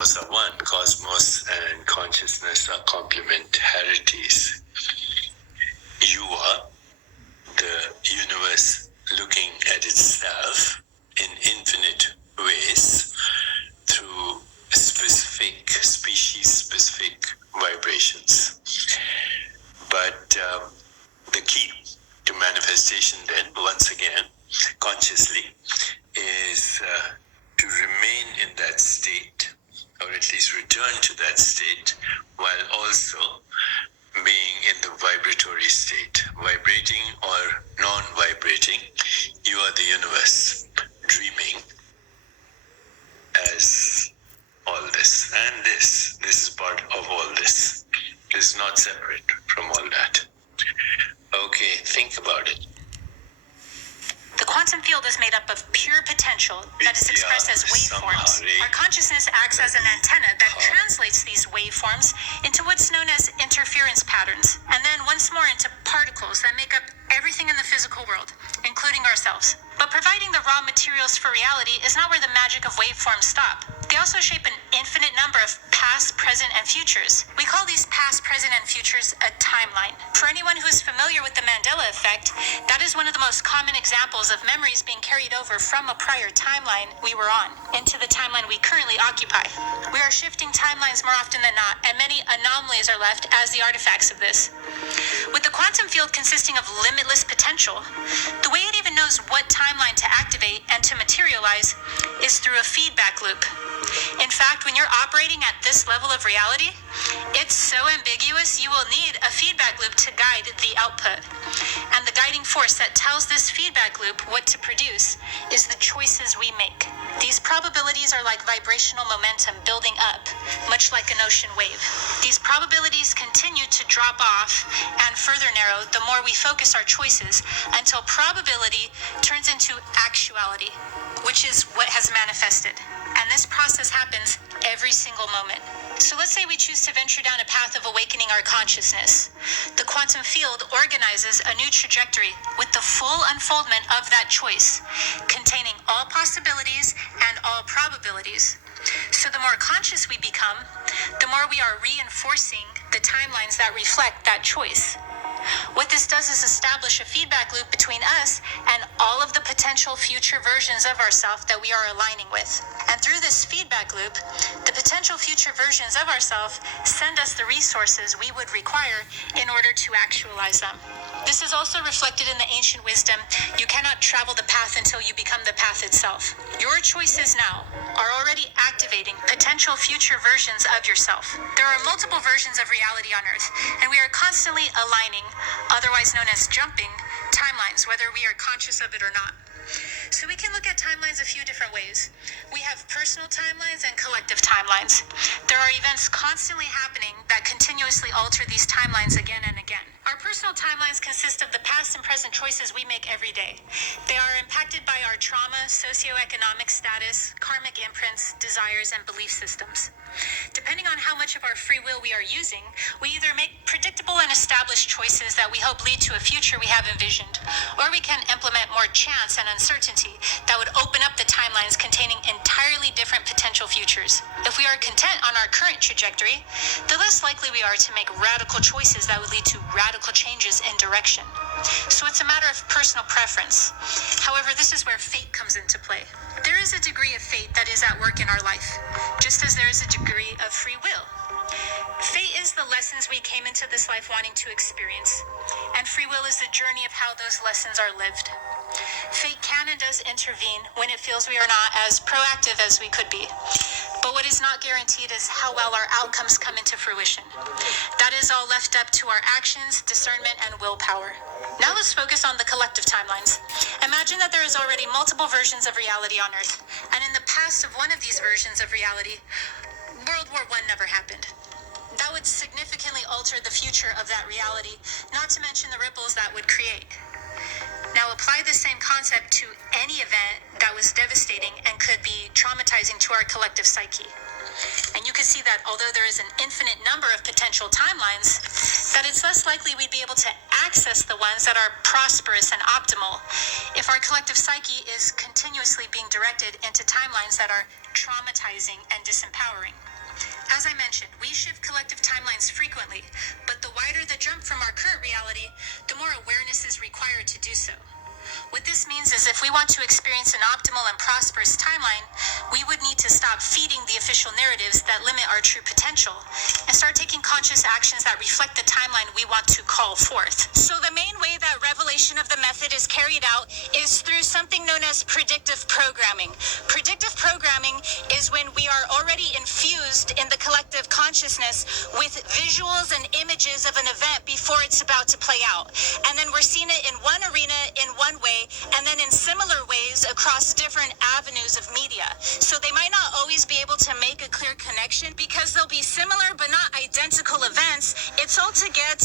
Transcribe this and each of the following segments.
are one. Cosmos and consciousness are complementarities. You are the universe looking at itself in infinite ways through specific species, specific vibrations. But the key to manifestation then, once again, consciously, is to remain in that state, or at least return to that state, while also being in the vibratory state, vibrating or non-vibrating. You are the universe, dreaming as all this. And this is part of all this. It is not separate from all that. Okay, think about it. The quantum field is made up of pure potential that is expressed as waveforms. Our consciousness acts as an antenna that translates these waveforms into what's known as interference patterns, and then once more into particles that make up everything in the physical world, including ourselves. But providing the raw materials for reality is not where the magic of waveforms stop. They also shape an infinite number of past, present, and futures. We call these past, present, and futures a timeline. For anyone who is familiar with the Mandela effect, that is one of the most common examples of memories being carried over from a prior timeline we were on into the timeline we currently occupy. We are shifting timelines more often than not, and many anomalies are left as the artifacts of this. With the quantum field consisting of limitless potential, the way it even knows what timeline to activate and to materialize is through a feedback loop. In fact, when you're operating at this level of reality, it's so ambiguous you will need a feedback loop to guide the output. And the guiding force that tells this feedback loop what to produce is the choices we make. These probabilities are like vibrational momentum building up, much like an ocean wave. These probabilities continue to drop off and further narrow the more we focus our choices until probability turns into actuality, which is what has manifested. And this process happens every single moment. So let's say we choose to venture down a path of awakening our consciousness. The quantum field organizes a new trajectory with the full unfoldment of that choice, containing all possibilities and all probabilities. So the more conscious we become, the more we are reinforcing the timelines that reflect that choice. What this does is establish a feedback loop between us and all of the potential future versions of ourselves that we are aligning with. And through this feedback loop, the potential future versions of ourselves send us the resources we would require in order to actualize them. This is also reflected in the ancient wisdom, you cannot travel the path until you become the path itself. Your choices now are already activating potential future versions of yourself. There are multiple versions of reality on Earth, and we are constantly aligning, otherwise known as jumping, timelines, whether we are conscious of it or not. So we can look at timelines a few different ways. We have personal timelines and collective timelines. There are events constantly happening that continuously alter these timelines again and again. Our personal timelines consist of the past and present choices we make every day. They are impacted by our trauma, socioeconomic status, karmic imprints, desires, and belief systems. Depending on how much of our free will we are using, we either make predictable and established choices that we hope lead to a future we have envisioned, or we can implement more chance and uncertainty that would open up the timelines containing entirely different potential futures. If we are content on our current trajectory, the less likely we are to make radical choices that would lead to radical changes in direction. So it's a matter of personal preference. However, this is where fate comes into play. There is a degree of fate that is at work in our life, just as there is a degree of free will. Fate is the lessons we came into this life wanting to experience, and free will is the journey of how those lessons are lived. Fate can and does intervene when it feels we are not as proactive as we could be. But what is not guaranteed is how well our outcomes come into fruition. That is all left up to our actions, discernment, and willpower. Now let's focus on the collective timelines. Imagine that there is already multiple versions of reality on Earth, and in the past of one of these versions of reality, World War I never happened. That would significantly alter the future of that reality, not to mention the ripples that would create. Now apply the same concept to any event that was devastating and could be traumatizing to our collective psyche. And you can see that although there is an infinite number of potential timelines, that it's less likely we'd be able to access the ones that are prosperous and optimal if our collective psyche is continuously being directed into timelines that are traumatizing and disempowering. As I mentioned, we shift collective timelines frequently, but the wider the jump from our current reality, the more awareness is required to do so. What this means is if we want to experience an optimal and prosperous timeline, we would need to stop feeding the official narratives that limit our true potential and start taking conscious actions that reflect the timeline we want to call forth. So the main way that revelation of the method is carried out is through something known as predictive programming. Predictive programming is when we are already infused in the collective consciousness with visuals and images of an event before it's about to play out. And then we're seeing it in one arena in one way, and then in similar ways across different avenues of media. So they might not always be able to make a clear connection because they'll be similar but not identical events. It's all to get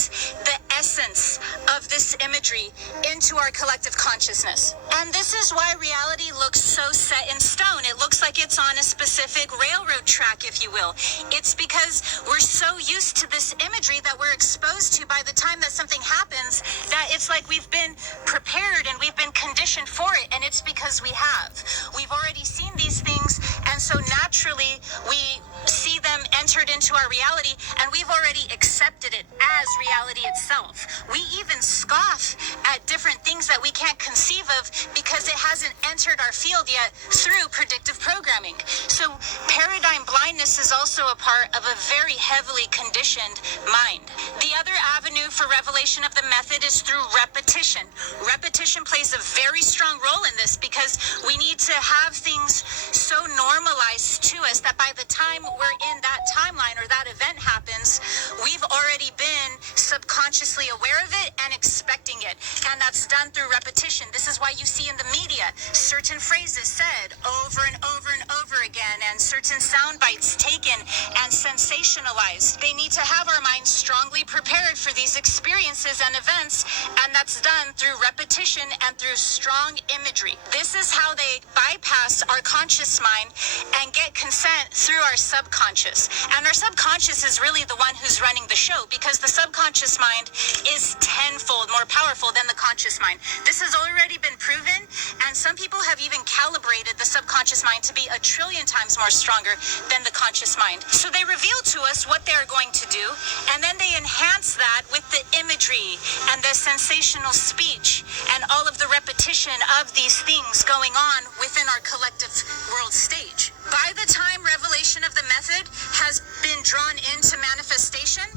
the essence of this imagery into our collective consciousness. And this is why reality looks so set in stone. It looks like it's on a specific railroad track, if you will. It's because we're so used to this imagery that we're exposed to by the time that something happens that it's like we've been prepared and we've been conditioned for it, and it's because we have. We've already seen these things, and so naturally we see them entered into our reality, and we've already accepted it as reality itself. We even scoff at different things that we can't conceive of because it hasn't entered our field yet through predictive programming. So paradigm blindness is also a part of a very heavily conditioned mind. The other avenue for revelation of the method is through repetition. Repetition plays a very strong role in this because we need to have things so normalized to us that by the time we're in that timeline or that event happens, we've already been subconsciously aware of it and expecting it. And that's done through repetition. This is why you see in the media certain phrases said over and over and over again, and certain sound bites taken and sensationalized. They need to have our minds strongly prepared for these experiences and events, and that's done through repetition and through strong imagery. This is how they bypass our conscious mind and get consent through our subconscious. And our subconscious is really the one who's running the show, because the subconscious mind is tenfold more powerful than the conscious mind. This has already been proven, and some people have even calibrated the subconscious mind to be 1 trillion times more stronger than the conscious mind. So they reveal to us what they're going to do, and then they enhance that with the imagery and the sensational speech and all of the repetition of these things going on within our collective world stage. By the time revelation of the method has been drawn into manifestation,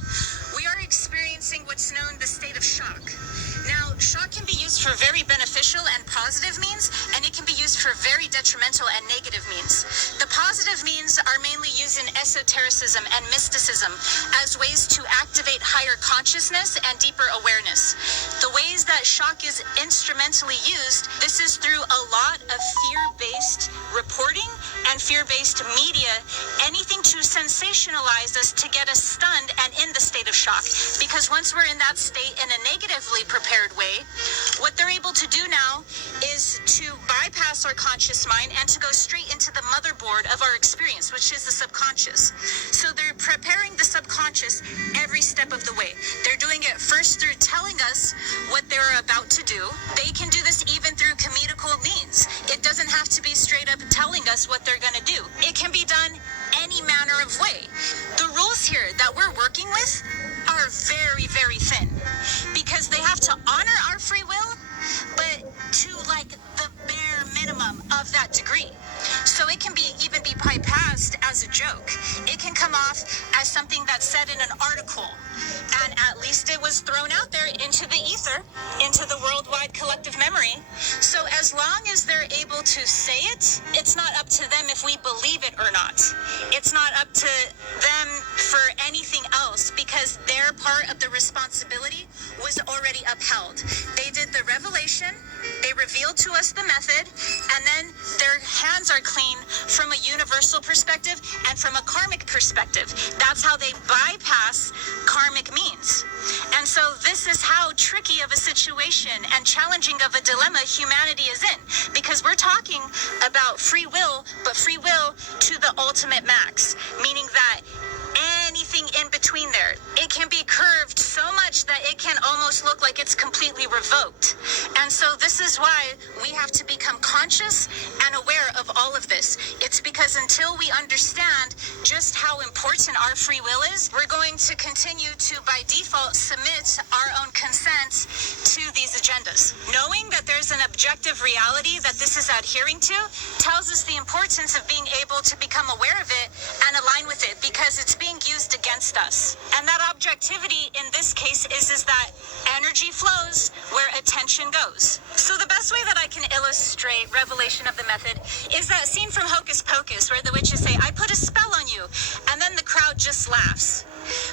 we are experiencing what's known the state of shock. Now, shock can be used for very beneficial and positive means, and it can be used for very detrimental and negative means. The positive means are mainly used in esotericism and mysticism as ways to activate higher consciousness and deeper awareness. The ways that shock is instrumentally used, this is through a lot of fear-based reporting and fear-based media, anything to sensationalize us to get us stunned and in the state of shock. Because once we're in that state in a negatively prepared way, what they're able to do now is to bypass our conscious mind and to go straight into the motherboard of our experience, which is the subconscious. So they're preparing the subconscious every step of the way. They're doing it first through telling us what they're about to do. They can do this even through comedical means. It doesn't have to be straight up telling us what they're going to do. It can be done any manner of way. The rules here that we're working with are very, very thin, because they have to honor our free will, but to like the bare minimum of that degree. So it can even be bypassed as a joke. It can come off as something that's said in an article, and at least it was thrown out there into the ether, into the worldwide collective memory. So as long as they're able to say it, it's not up to them if we believe it or not. It's not up to them for anything else, because their part of the responsibility was already upheld. They did the revelation, they revealed to us the method, and then their hands are clean from a universal perspective and from a karmic perspective. That's how they bypass karmic means. And so this is how tricky of a situation and challenging of a dilemma humanity is in, because we're talking about free will, but free will to the ultimate max, meaning that anything in between there, it can be curved so much that it can almost look like it's completely revoked. And And so this is why we have to become conscious and aware of all of this. It's because until we understand just how important our free will is, we're going to continue to, by default, submit our own consent to these agendas. Knowing that there's an objective reality that this is adhering to tells us the importance of being able to become aware of it and align with it, because it's being used against us. And that objectivity in this case is that energy flows where attention goes. So the best way that I can illustrate revelation of the method is that scene from Hocus Pocus where the witches say, "I put a spell on you," and then the crowd just laughs.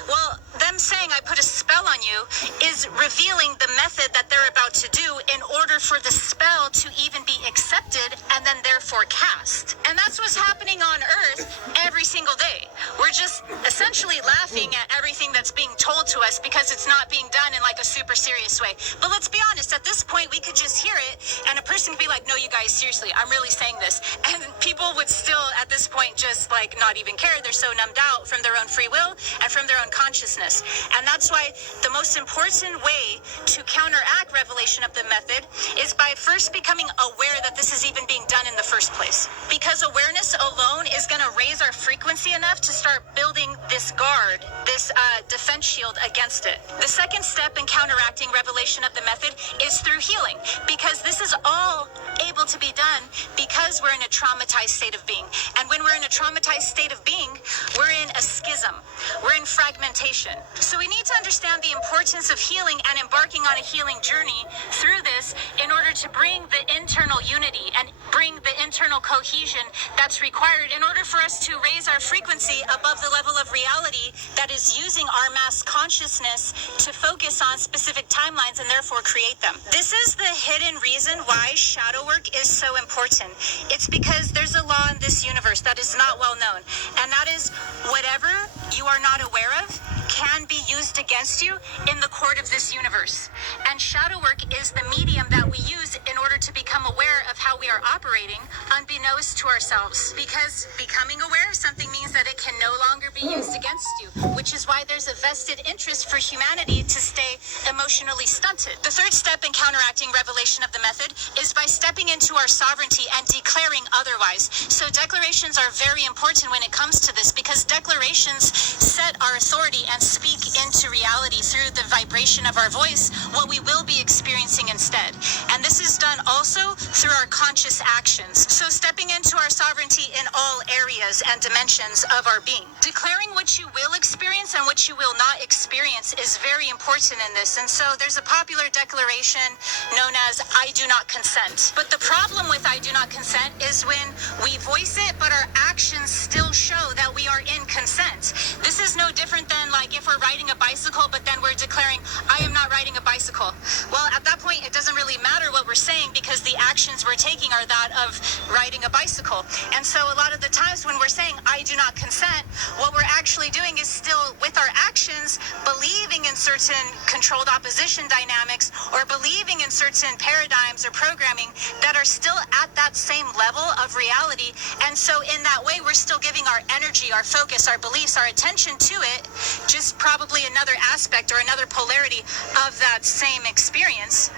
Well, them saying "I put a spell on you" is revealing the method that they're about to do in order for the spell to even be accepted and then therefore cast. And that's what's happening on Earth every single day. We're just essentially laughing at everything that's being told to us because it's not being done in like a super serious way. But let's be honest, at this point we could just hear it and a person could be like, "No, you guys, seriously, I'm really saying this." And people would still at this point just like not even care. They're so numbed out from their own free will and from their own consciousness. And that's why the most important way to counteract revelation of the method is by first becoming aware that this is even being done in the first place. Because awareness alone is going to raise our frequency enough to start building this guard, this defense shield against it. The second step in counteracting revelation of the method is through healing, because this is all able to be done because we're in a traumatized state of being. And when we're in a traumatized state of being, we're in a schism. We're in fragmentation. So we need to understand the importance of healing and embarking on a healing journey through this in order to bring the internal unity and bring the internal cohesion that's required in order for us to raise our frequency above the level of reality that is using our mass consciousness to focus on specific timelines and therefore create them. This is the hidden reason why shadow work is so important. It's because there's a law in this universe that is not well known, and that is whatever you are not aware of can be used against you in the court of this universe. And shadow work is the medium that we use in order to become aware of how we are operating unbeknownst to ourselves. Because becoming aware of something means that it can no longer be used against you, which is why there's a vested interest for humanity to stay emotionally stunted. The third step in counteracting revelation of the method is by stepping into our sovereignty and declaring otherwise. So declarations are very important when it comes to this, because declarations set our authority and speak into reality through the vibration of our voice what we will be experiencing instead. And this is done also through our conscious actions. So stepping into our sovereignty in all areas and dimensions of our being. Declaring what you will experience and what you will not experience is very important in this. And so there's a popular declaration known as "I do not consent." But the problem with "I do not consent" is when we voice it, but our actions still show that we are in consent. This is no different than like if we're riding a bicycle, but then we're declaring, "I am not riding a bicycle." Well, at that point, it doesn't really matter what we're saying because the actions we're taking are that of riding a bicycle. And so a lot of the times when we're saying, "I do not consent," what we're actually doing is still with our actions believing in certain controlled opposition dynamics or believing in certain paradigms or programming that are still at that same level of reality. And so in that way, we're still giving our energy, our focus, our beliefs, our attention to it, just probably another aspect or another polarity of that same experience.